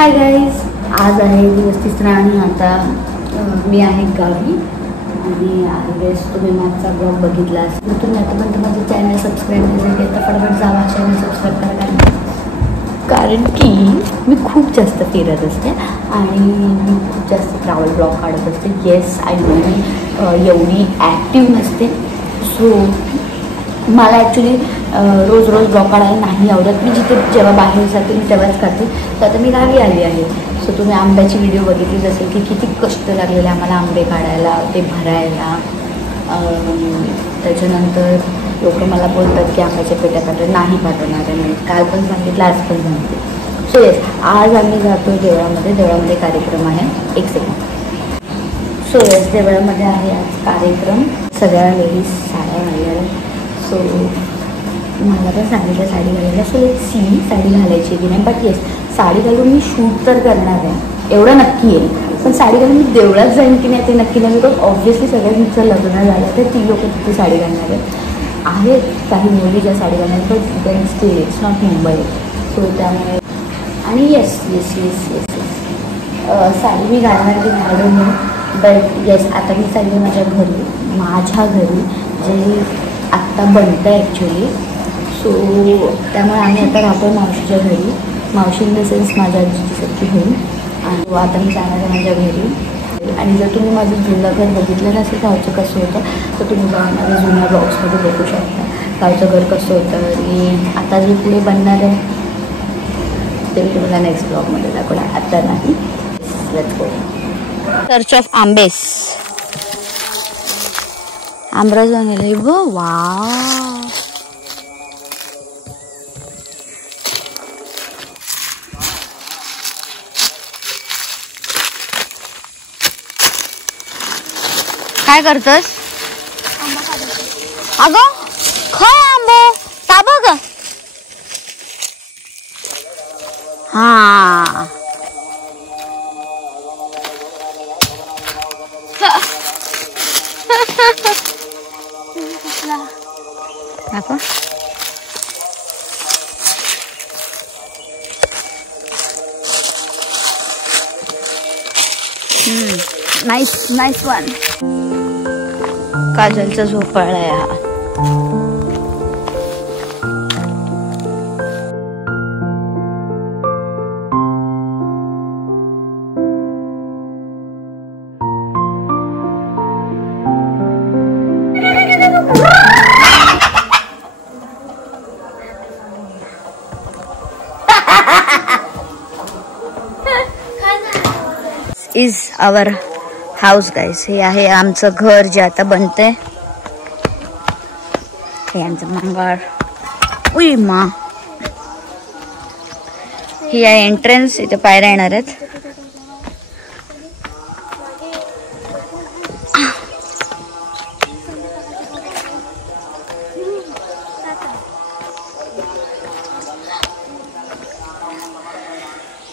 Hi guys, आज आहे दिवस तिसरा आणि आता मी आहे गावी आणि आहे तुम्ही मागचा ब्लॉग बघितला असेल. तुम्ही आतापर्यंत माझं चॅनल सबस्क्राईब नाही केलं तर फटाफट जावा चॅनल सबस्क्राईब करा. कारण की मी खूप जास्त फिरत असते आणि मी खूप जास्त ट्रॅव्हल ब्लॉग काढत असते. येस आय नो मी एवढी ॲक्टिव्ह नसते. सो मला ॲक्च्युली रोज रोज ब्लॉग काढायला नाही आवडत. मी जिथे जेव्हा बाहेर जाते मी तेव्हाच करते. तर आता मी गावी आली आहे. सो तुम्ही आंब्याची व्हिडिओ बघितलीच असेल की किती कष्ट लागलेले आम्हाला आंबे काढायला, ते भरायला. त्याच्यानंतर लोक मला बोलतात की आंब्याच्या पेट्या पाठवून नाही पाठवणार आहे. मी काल पण सांगितलं, आज पण सांगते. सो येस, आज आम्ही जातो देवळामध्ये कार्यक्रम आहे. एक सेकंड. सो येस, देवळामध्ये आहे आज कार्यक्रम. सगळ्या लेडीज साड्या घालल्या. सो मला पण सांगितलं साडी घालायला. सो सी साडी घालायची की नाही, बट येस साडी घालून मी शूट तर करणार आहे एवढं नक्की आहे. पण साडी घालून मी देवळात जाईन की नाही ते नक्की नाही. बिकॉज ऑब्व्हियसली सगळ्यांचं लग्न झालं तर ती लोक तिथे साडी घालणार आहेत. काही मुली ज्या साडी घालणार, but then still it's not Mumbai. So त्यामुळे आणि yes yes yes yes yes sari मी घालणार की घालून मी. बट येस आता मी चालली माझ्या घरी जे आत्ता बनतं आहे ॲक्च्युली. सो त्यामुळे आम्ही आता राहतो मावशीच्या घरी. मावशी इन द सेन्स माझ्या आजीची बहीण. आणि आता मी जाणार आहे माझ्या घरी. आणि जर तुम्ही माझं जुनं घर बघितलं नसेल गावचं कसं होतं तर तुम्ही जाऊन माझ्या जुन्या ब्लॉग्समध्ये बघू शकता गावचं घर कसं होतं. आणि आता जे पुढे बनणार आहे ते मी तुम्हाला नेक्स्ट ब्लॉगमध्ये दाखवणार, आत्ता नाही. Let's go. सर्च ऑफ आंबेस. आंबरस बनवलंय ग. वाव, काय करतोस? अगं काय आंबे का बघ. हा दाखव. Nice nice one. काजलचा झोपाळा आहे हा. Is our house guys. हे आहे आमचं घर जे आता बनतंय. हे आमचं मंगळ. उई मा, ही आहे एंट्रन्स. इथे पायऱ्या येणार आहेत.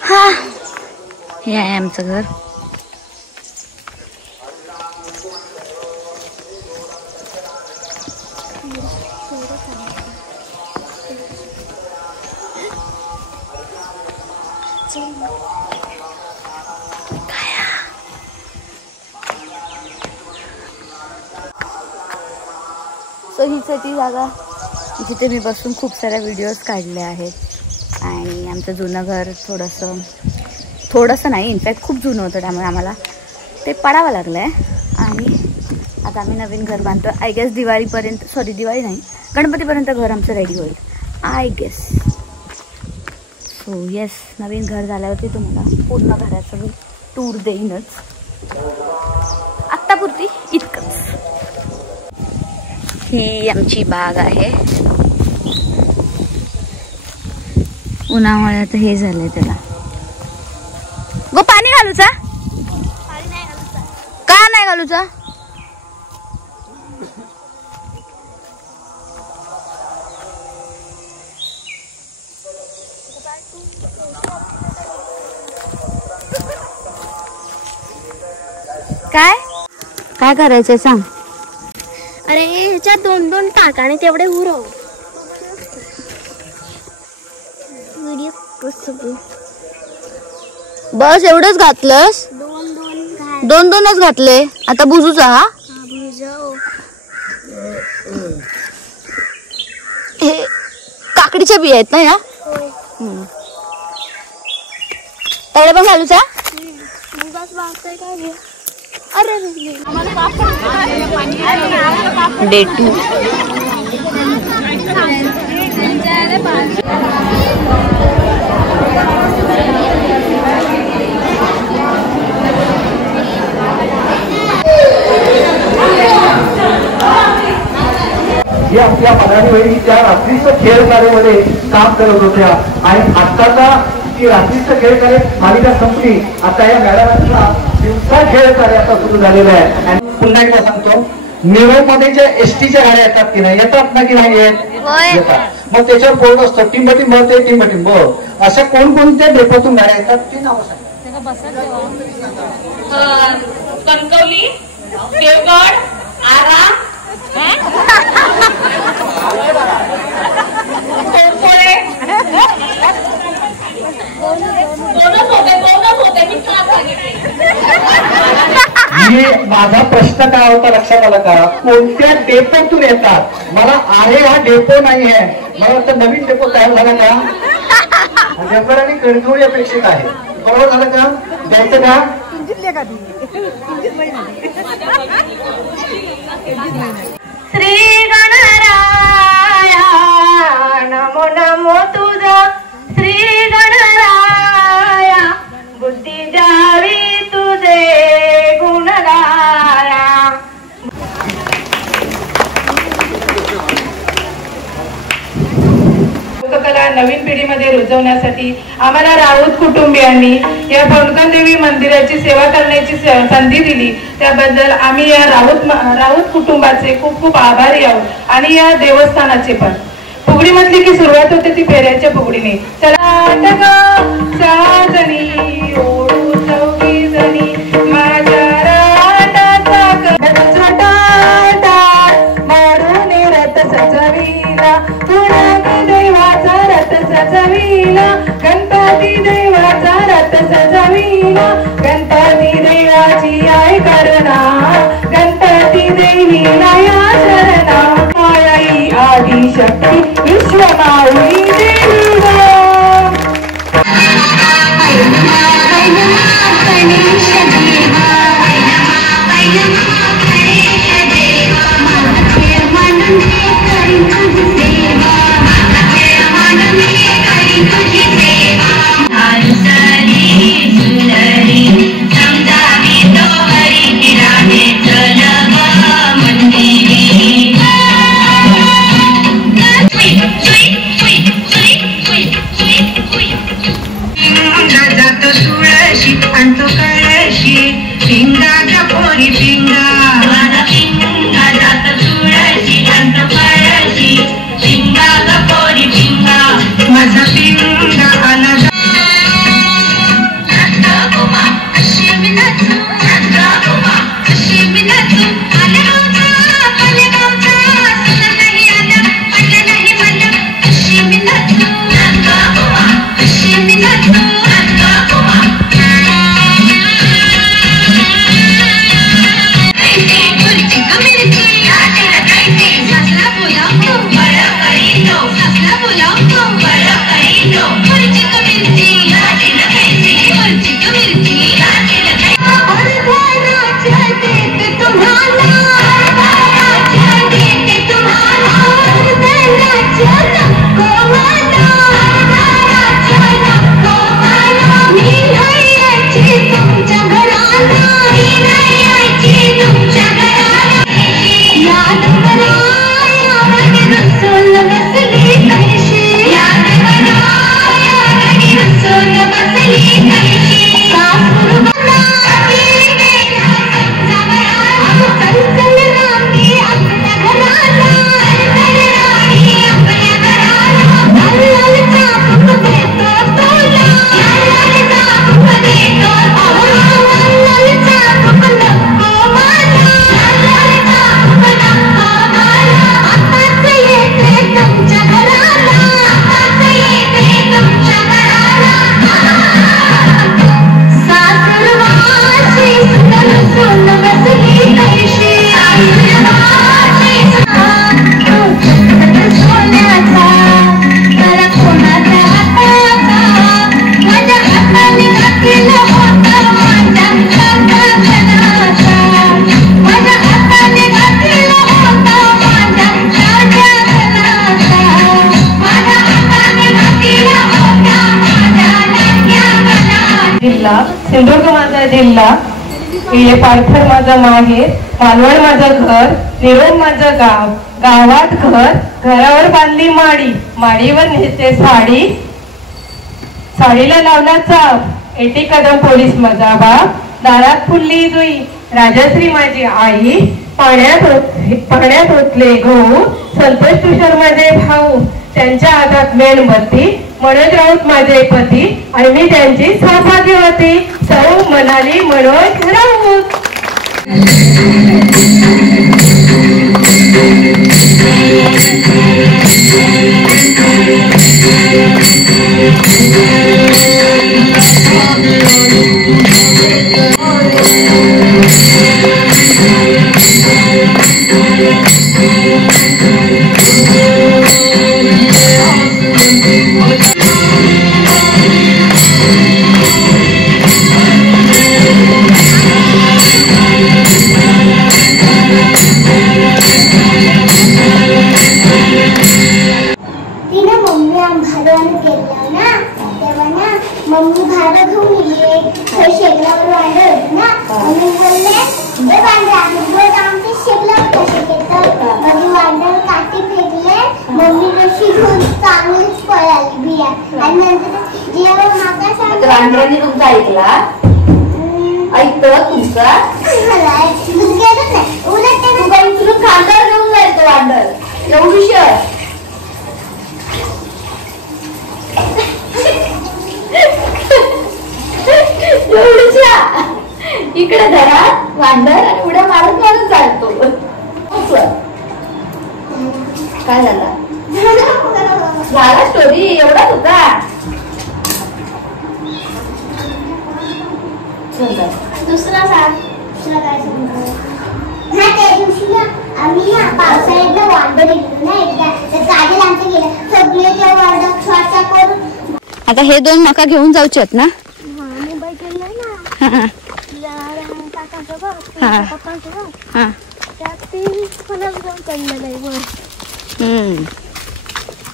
हा, हे आहे आमचं घर. सो हीच ती जागा जिथे मी बसून खूप साऱ्या व्हिडिओज काढले आहेत. आणि आमचं जुनं घर थोडंसं नाही, इनफॅक्ट खूप जुनं होतं. त्यामुळे आम्हाला ते पाडावं लागलं आहे. आणि आता आम्ही नवीन घर बांधतो. आय गेस दिवाळीपर्यंत, सॉरी दिवाळी नाही, गणपतीपर्यंत घर आमचं रेडी होईल आय गेस. सो येस, नवीन घर झाल्यावरती तुम्हाला पूर्ण घराचं मी टूर देईनच. आत्तापुरती इतकंच. ही आमची बाग आहे. उन्हामुळे आता हे झालंय त्याला. गो पाणी घालूचा का नाही घालूचा. काय काय करायचंय सांग. अरे ह्याच्यात 2-2 टाक आणि तेवढे उरव. व्हिडिओ कसं बस एवढंच घातलंस? दोन दोनच घातले. आता बुजूचा हा हे काकडीच्या बिया आहेत ना या? एवढं पण घालूचा? डे 2 या आपल्या मराठी बहिणी त्या रात्रीचं खेळ कार्यामध्ये काम करत होत्या आणि आत्ताचा ती रात्रीचं खेळ कार्य मालिका संपली. आता या मॅडमांचा दिवसा खेळ कार्य आता सुरू झालेला आहे. आणि पुन्हा एकदा सांगतो, निवडमध्ये ज्या एसटीच्या गाड्या येतात की नाही, येतात ना की नाही येतात, मग त्याच्यावर बोर्ड असतो टिंबटिंब ते टिंबटिंब. अशा कोणकोणत्या डेपोतून गाड्या येतात ते नाव सांगा. कणकवली, देवगड, आरा, तोडफोडे. माझा प्रश्न काय होता लक्षात आला का? कोणत्या डेपोतून येतात? मला आहे हा डेपो नाही आहे, मला वाटतं नवीन डेपो तयार झाला का? देवगड आणि कणकवली अपेक्षित आहे. बरोबर झालं का? द्यायचं का? श्री गणराया नमो नमो तुझा श्री गणराया बुद्धी द्यावी तुझे गुणगाया. लोककला नवीन पिढीमध्ये रुजवण्यासाठी आम्हाला राऊत कुटुंबियांनी या पणकन देवी मंदिराची सेवा करण्याची संधी दिली. त्याबद्दल आम्ही या राऊत कुटुंबाचे खूप खूप आभारी आहोत आणि या देवस्थानाचे पण. फुगडी म्हटली की सुरुवात होते ती फेऱ्याच्या फुगडीने. चला साजनी ओढू चौकी जणी माझ्या राटाचा मारून रथ सजविला पुण्याने देवाचा रथ सजविला गणपती देवाचा रथ सजविला गणपती देवाची आई करुणा गणपती देवी नया शरणा मायाई आदि शक्ती विश्वमाऊली देवी. Sweet, sweet, sweet. सिंधुदुर्ग माझा जिल्हा, पालघर माझं माहेर, मालवण माझं घर, निरोम माझं गाव, गावात घर, घरावर बांधली माडी, माडीवर नेसते साडी, साडीला लावला चाप, एटी कदम पोलीस माझा बाप, दारात फुलली जुई, राजश्री माझी आई, पाण्यात ओतले गहू, संतोष तुषार माझे भाऊ, त्यांच्या हातात मेणबत्ती, मनोज राऊत माझे पती आणि मी त्यांची सहभाग्यवती सौ मनाली मनोज राऊत. मम्मी भाडं घेऊन गेली शेगलावर वाढलं होत ना. मम्मी बोलले आमचे शेगलावर कसे घेतात. माझी वाढलं काठी फेकले. मम्मी कशी घेऊन चांगलीच पळाली बिया. आणि नंतर जेव्हा मागा सांगितलं तुमचा ऐकला ऐकतो तुमचा गेलं नाही उलट तुला खांद्यावर घेऊन जायचं वांडर एवढी इकडे धरा वांडर आणि उड्या मारत मारत चालतो. काय झाला झाला स्टोरी एवढाच होता. दुसरा सांग. दुसरा काय सांगतो. हा त्या दिवशी ना आम्ही ना पावसाळ्यात वांडर गेलो ना एकदा तर गाडी आमचं गेलं सगळे त्या वांडर श्वासा करून. आता हे दोन मका घेऊन जाऊचे आहेत ना. मुंबई गेलो ना त्यात 3 फणस घेऊन पडलेलं आहे वर.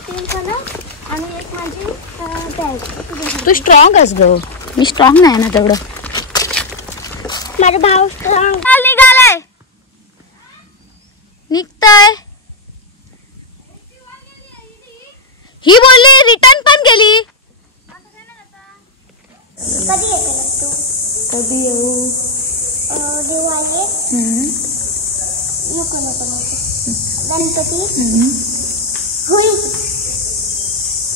3 फणस आणि एक माझी बॅग. तू स्ट्रॉंग आहेस ग. मी स्ट्रॉंग नाही ना तेवढं. माझा भाऊ स्ट्रॉंग निघालाय निघतय. ही बोलली रिटर्न पण गेली. कधी येते तू. कधी येऊ. दिवाळी नको गणपती होळी.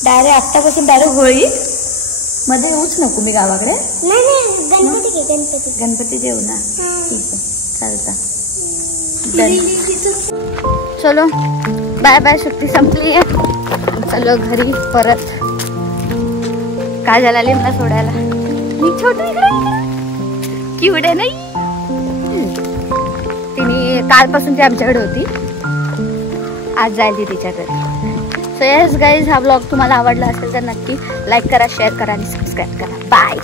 डायरेक्ट आत्तापासून डायरेक्ट होळी मध्ये येऊच नको मी गावाकडे. नाही गणपती घे गणपती. गणपती देऊ ना. ठीक आहे चालतं. चलो बाय बाय. सुट्टी संपली आहे. चलो घरी परत. काय झाला लिमला सोडायला. मी छोटी किवडे नाही. तिने कालपासून ती आमच्याकडे होती. आज जाईल ती तिच्याकडे. सो येस गाईज हा ब्लॉग तुम्हाला आवडला असेल तर नक्की लाईक करा शेअर करा आणि सबस्क्राईब करा. बाय.